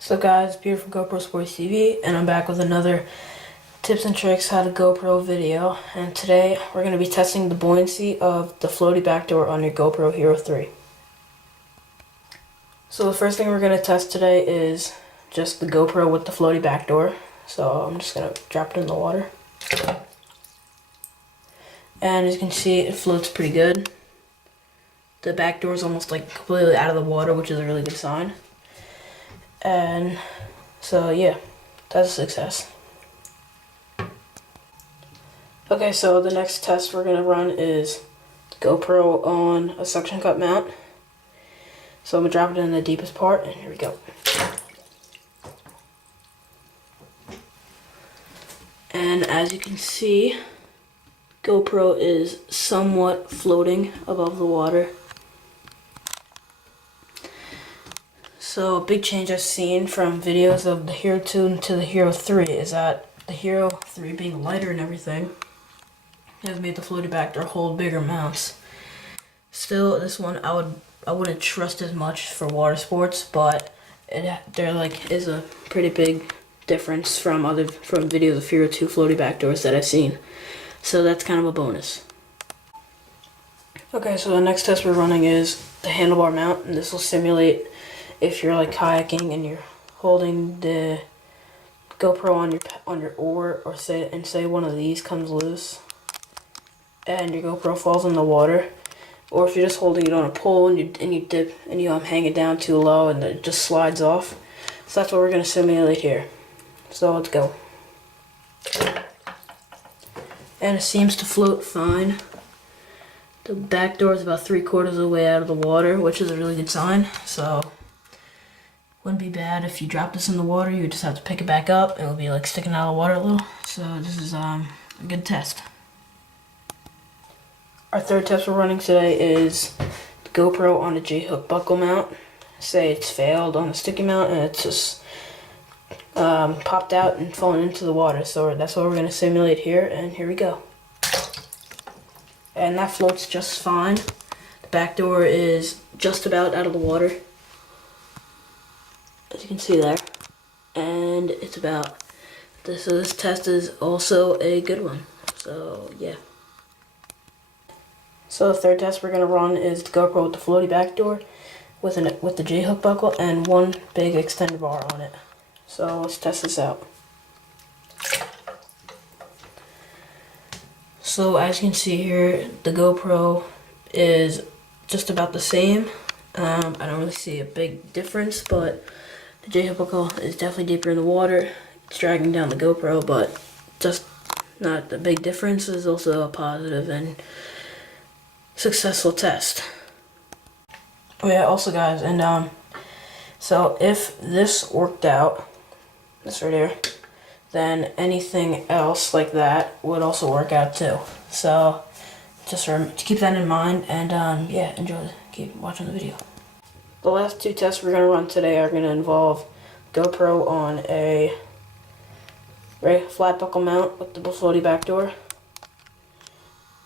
So guys, Peter from GoPro Sports TV, and I'm back with another tips and tricks how to GoPro video. And today we're going to be testing the buoyancy of the Floaty Backdoor on your GoPro Hero 3. So the first thing we're going to test today is just the GoPro with the Floaty Backdoor. So I'm just going to drop it in the water. And as you can see, it floats pretty good. The backdoor is almost like completely out of the water, which is a really good sign. And so yeah, that's a success. Okay, so the next test we're gonna run is GoPro on a suction cup mount. So I'm gonna drop it in the deepest part, and here we go. And as you can see, GoPro is somewhat floating above the water. So a big change I've seen from videos of the Hero 2 to the Hero 3 is that the Hero 3 being lighter and everything has made the Floaty Backdoor hold bigger mounts. Still, this one I wouldn't trust as much for water sports, but there is a pretty big difference from videos of Hero 2 Floaty Backdoors that I've seen. So that's kind of a bonus. Okay, so the next test we're running is the handlebar mount, and this will simulate if you're like kayaking and you're holding the GoPro on your oar, or say one of these comes loose and your GoPro falls in the water, or if you're just holding it on a pole and you dip and you hang it down too low and it just slides off. So that's what we're going to simulate here. So let's go. And it seems to float fine. The back door is about 3/4 of the way out of the water, which is a really good sign. So wouldn't be bad if you drop this in the water. You would just have to pick it back up. It would be like sticking out of the water a little. So this is a good test. Our third test we're running today is the GoPro on a J-hook buckle mount. Say it's failed on the sticky mount and it's just popped out and fallen into the water. So that's what we're going to simulate here, and here we go. And that floats just fine. The back door is just about out of the water, as you can see there. And it's about this. So this test is also a good one. So yeah. So the third test we're going to run is the GoPro with the Floaty Backdoor with the J-hook buckle and one big extender bar on it. So let's test this out. So as you can see here, the GoPro is just about the same. I don't really see a big difference, but the J-hook buckle is definitely deeper in the water. It's dragging down the GoPro, but just not the big difference. Is also a positive and successful test. Oh yeah, also guys, and so if this worked out, this right here, then anything else like that would also work out too. So just keep that in mind, and yeah, keep watching the video. The last two tests we're going to run today are going to involve GoPro on a flat buckle mount with the Floaty Backdoor,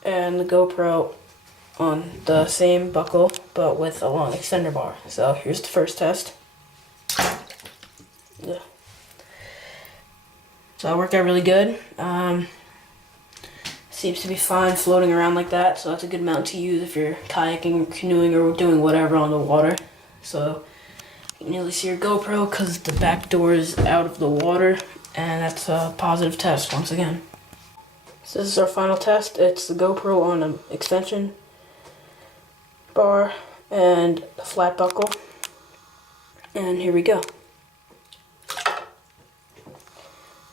and the GoPro on the same buckle but with a long extender bar. So here's the first test. Yeah. So it worked out really good. Seems to be fine floating around like that, so that's a good mount to use if you're kayaking, canoeing, or doing whatever on the water. So you can nearly see your GoPro because the back door is out of the water, and that's a positive test once again. So this is our final test. It's the GoPro on an extension bar and a flat buckle, and here we go.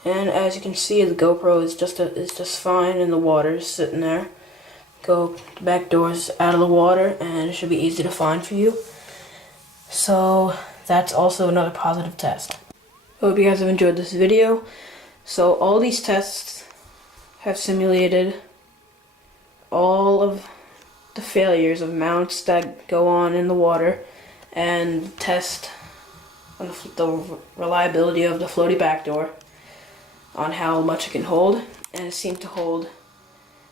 And as you can see, the GoPro is just fine in the water, sitting there. The back door is out of the water, and it should be easy to find for you. So that's also another positive test. I hope you guys have enjoyed this video. So all these tests have simulated all of the failures of mounts that go on in the water, and test on the reliability of the Floaty Backdoor, on how much it can hold, and it seemed to hold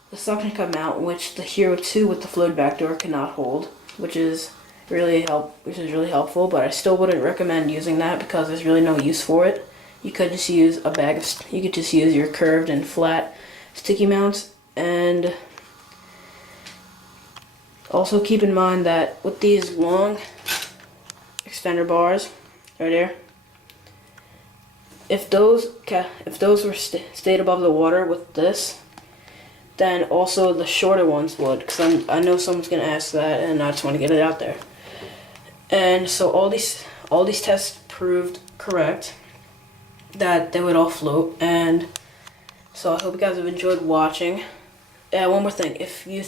the suction cup mount, which the Hero 2 with the Floaty Backdoor cannot hold, which is which is really helpful, but I still wouldn't recommend using that because there's really no use for it. You could just use you could just use your curved and flat sticky mounts. And also keep in mind that with these long extender bars right here, if those were stayed above the water with this, then also the shorter ones would, because I know someone's gonna ask that, and I just want to get it out there. And so all these tests proved correct that they would all float. And so I hope you guys have enjoyed watching. One more thing, if you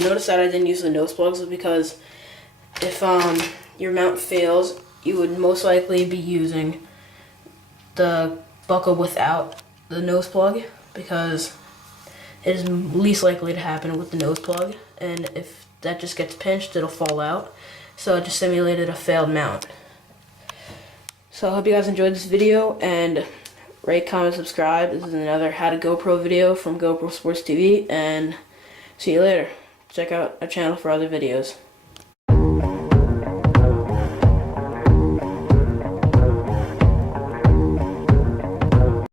notice that I didn't use the nose plugs, it's because if your mount fails, you would most likely be using the buckle without the nose plug, because it is least likely to happen with the nose plug, and if that just gets pinched, it'll fall out. So it just simulated a failed mount. So I hope you guys enjoyed this video, and rate, comment, subscribe. This is another how to GoPro video from GoPro Sports TV, and see you later. Check out our channel for other videos.